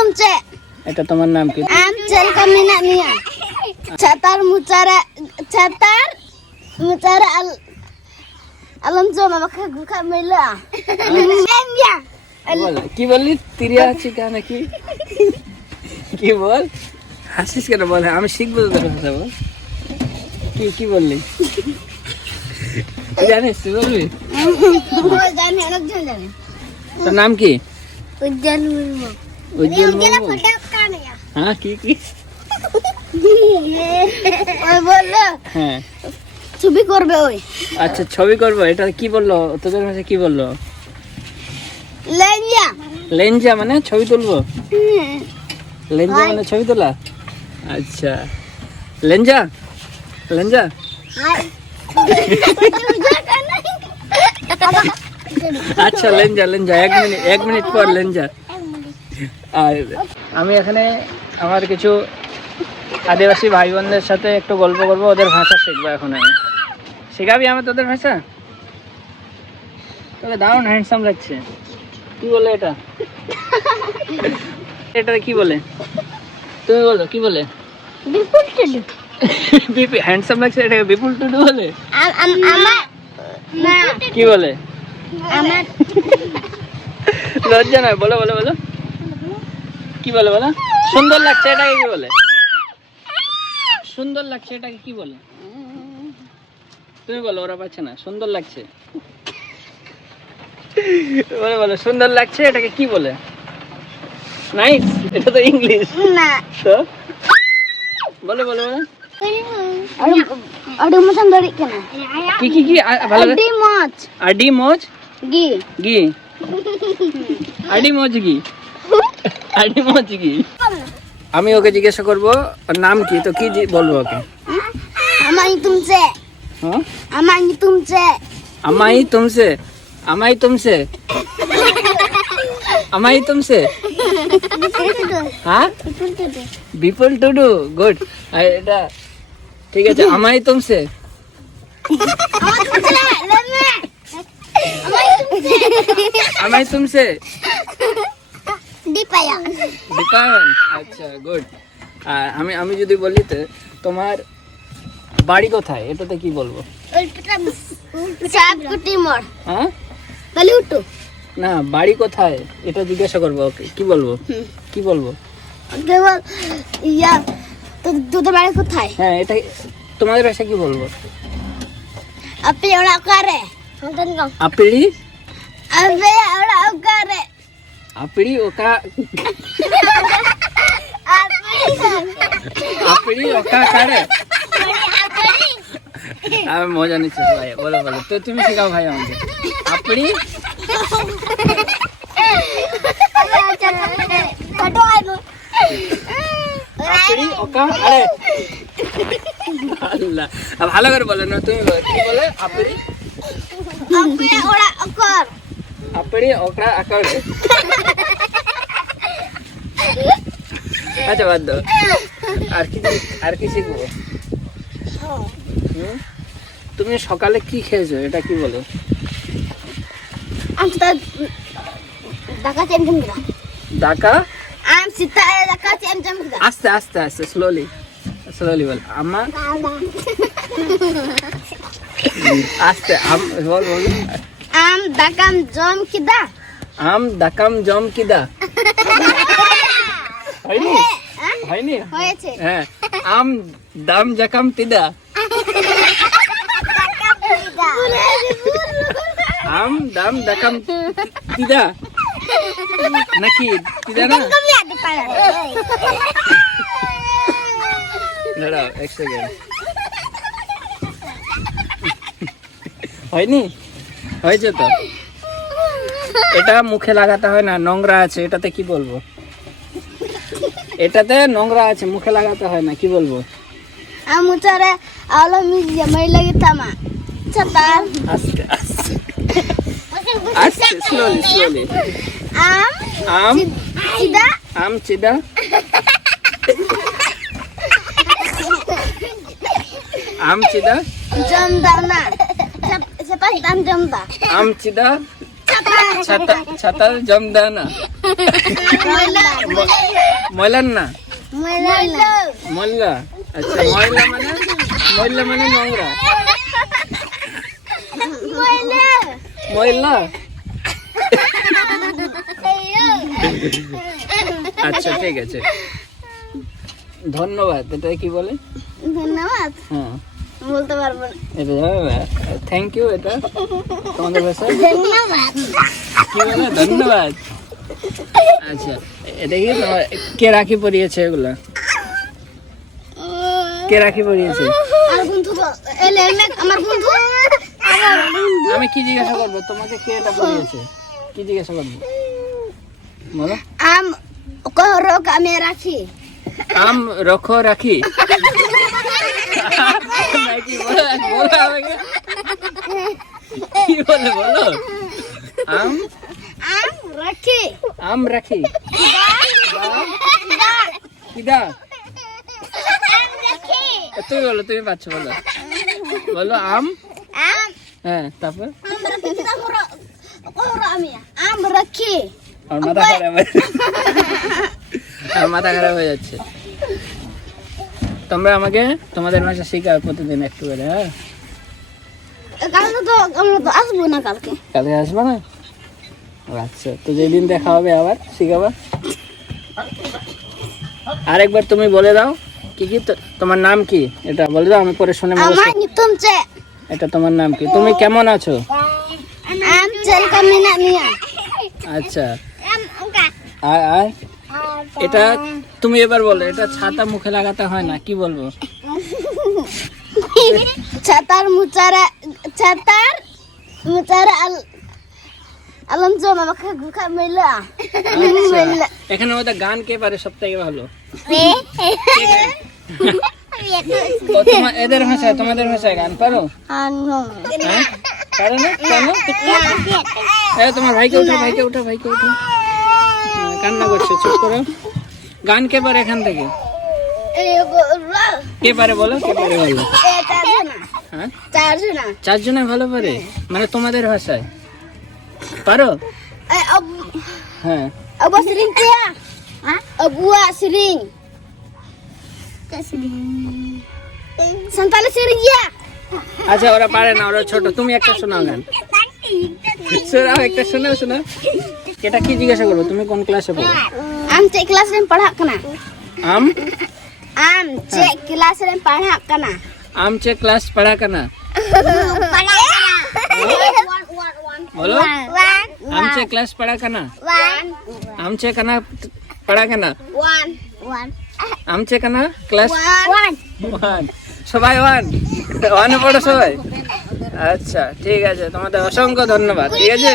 তুমচে। এটা তোমার নাম কি? আম চেল কামিনা মিয়া। ছাতার মুচারা আলম জমা মাখা গুখা মেলা। মিয়া। বল কি বললি? তিরিয়া চিকা নাকি? কি বল? হাসিস কেন? বল আমি শিখবো তোদের ভাষা। বল কি কি বললি? জানিস তুই বলবি? জানি অনেকজন জানে। তোর নাম কি? উজ্জ্বল মুর্মু। উজ্জ্বল মুর্মু। হ্যাঁ কি কি? ওই বললো হ্যাঁ ছবি করবে ওই। আচ্ছা ছবি করবো। এটা কি বললো তোদের ভাষায়? কি বললো? লেঞ্জা। লেঞ্জা মানে ছবি তুলবো? লেঞ্জা মানে ছবি তোলা? আচ্ছা লেঞ্জা লেঞ্জা। আচ্ছা লেঞ্জা লেঞ্জা। এক মিনিট পর লেঞ্জা। আর আমি এখানে আমার কিছু আদিবাসী ভাই বোনদের সাথে একটু গল্প করবো, ওদের ভাষা শিখবো। এখন আমি শেখাবি আমার তোদের ভাষা? তোকে দারুণ হ্যান্ডসাম লাগছে। কি বলে এটা? এটা কি বলে? তুমি বলো কি বলে? বিপুল টুডু। হ্যান্ডসাম লাগছে এটাকে বিপুল টুডু বলে? আমার না কি বলে? আমার লজ্জা নয়, বলো বলো বলো। কি বলে বলো? সুন্দর লাগছে এটাকে কি বলে? সুন্দর লাগছে এটাকে কি বলে? তুমি বলো, ওরা পাচ্ছে না। সুন্দর লাগছে বলো বলো। সুন্দর লাগছে এটাকে কি বলে? নাইস। এটা তো ইংলিশ না তো। বলো বলো বলো। আরে মতন ধরি কেন? কি কি কি ভালো আডি মাছ আডি মোজ গি গি আডি মোজ গি আডি মোজ গি। আমি ওকে জিজ্ঞাসা করবো ওর নাম কি, তো কি বলবো ওকে? আমাই তুমসে। হ্যাঁ আমাই তুমসে। আমাই তুমসে। আমাই তুমসে। আমাই তুমসে। হ্যাঁ বিপুল টুডু। গুড। এটা ঠিক আছে। আমাই তুমসে। আমাই তুমসে। দীপায়ন। দীপায়ন। আচ্ছা গুড। আর আমি যদি বলি তো তোমার বাড়ি কোথায়, এটাতে কি বলবো? চাপকুটি মোড়। হ্যাঁ তাহলে উঠো। না, বাড়ি কোথায় এটা জিজ্ঞাসা করবো ওকে। কি বলবো? কি বলবো? কেবল ইয়া তোদের বাড়ি কোথায়? হ্যাঁ এটা তোমাদের ভাষা কি বলবো? আপনি ওরা করে আপড়ি। আপনি ওরা করে আপড়ি ওকা। আপড়ি ওকা করে। আমি মজা নিচ্ছি ভাই। বলো বলো তো, তুমি শেখাও ভাই আমাকে। আপড়ি আপড়ি ওকা আরে। আল্লাহ ভালো করে বলো না, তুমি বলো। কি বলে? আপড়ি আপনি ওরা কর আপড়ি ওকা আকারে। আচ্ছা বাদ দাও। আর কি শিখবো? তুমি সকালে কি খেয়েছো এটা কি বলো? ঢাকা চেমচম দিলা ডাকা। আম সিতা ঢাকা চেমচম দিলা আস্তে আস্তে আস্তে স্লোলি বল। আমা আস্তে আম বল বল। আম দাকাম জম কিদা। আম দাকাম জম কিদা। হয়নি? হয়নি? হয়েছে। হ্যাঁ। আম দাম জাকাম তিদা। আম দাম দাকাম তিদা নাকি? তিদা না? দাঁড়াও এক সেকেন্ড। হয়নি? হয়েছে তো। এটা মুখে লাগাতে হয় না, নোংরা আছে। এটাতে কি বলবো? এটাতে নোংরা আছে, মুখে লাগাতে হয় না। কি বলবো? মুচারে আলো মিজিয়া মাই লাগি তামা ছাতার। আস্তে আস্তে আস্তে স্লোলি। আম চিদা। আম চিদা। আম চিদা। জমদা না সেপাস দাম জমদা। আম চিদা। ছাতার জম দেয় না, ময়লার না, ময়লা। আচ্ছা, ময়লা মানে নোংরা, ময়লা। আচ্ছা ঠিক আছে, ধন্যবাদ। এটা কি বলে? ধন্যবাদ হ্যাঁ, বলতে পারবো না। এটা থ্যাংক ইউ, এটা তোমাদের ভাষায় ধন্যবাদ কি বলে? ধন্যবাদ। আচ্ছা, এটা কি কে রাখি পরিয়েছে? এগুলা কে রাখি পরিয়েছে? আর বন্ধু আমার বন্ধু আমি কি জিজ্ঞাসা করবো তোমাকে? কে এটা পরিয়েছে? কি জিজ্ঞাসা করবো বলো? আম করক আমি রাখি। আম রখো রাখি। নাকি বলো, বলো আমাকে। কি বলে বলো? আম আম রাখি। আম রাখি। কিদা? তুমি বলো, তুমি পাচ্ছ, বলো বলো। আম, হ্যাঁ, তারপর আম রাখি। আমার মাথা খারাপ হয়ে আমার মাথা খারাপ হয়ে যাচ্ছে। তোমরা আমাকে তোমাদের ভাষা শেখাও প্রতিদিন একটু করে। হ্যাঁ, কালকে তো আমরা তো আসবো না। কালকে আসবে না? আচ্ছা, তো যেদিন দেখা হবে আবার শিখাবা। আরেকবার তুমি বলে দাও কি কি তোমার নাম কি, এটা বলে দাও, আমি পরে শুনে মুখস্থ। আমার নিতুম চে। এটা তোমার নাম কি? তুমি কেমন আছো? আম চেল কামিনা মিয়া। আচ্ছা, আর এটা তুমি এবার বলো, এটা ছাতা মুখে লাগাতে হয় না, কি বলবো? ছাতার মুচারা আলম জমা আমাকে গুখা মেলা। আচ্ছা, এখানে ওদের গান কে পারে সব থেকে ভালো? এদের ভাষায়, তোমাদের ভাষায় গান পারো? হ্যাঁ, পারো না? কেন? তোমার ভাইকে উঠো, ভাইকে উঠো, ভাইকে উঠো। কান্না করছে, চুপ করো। গান কে পারে এখান থেকে? কে পারে বলো, কে পারে বলো? হ্যাঁ, চারজনে ভালো পারে, মানে তোমাদের ভাষায় পারো? হ্যাঁ, Abu sering kia. Abu sering. Santale sering ya. আচ্ছা, ওরা পারে না, ওরা ছোট। তুমি একটা শোনাও গান, শোনাও একটা, শোনাও শোনাও। এটা কি জিজ্ঞাসা করবো? তুমি কোন ক্লাসে পড়ো? Am cek kelas ren padhak kana. Um cek kelas ren padhak kana. আম চে ক্লাস পড়া কানা, বলো। আম চে ক্লাস পড়া কানা, আম চে কানা পড়া কানা, আম চে কানা ক্লাস ওয়ান। সবাই ওয়ানে পড়ো সবাই? আচ্ছা ঠিক আছে, তোমাদের অসংখ্য ধন্যবাদ। ঠিক আছে।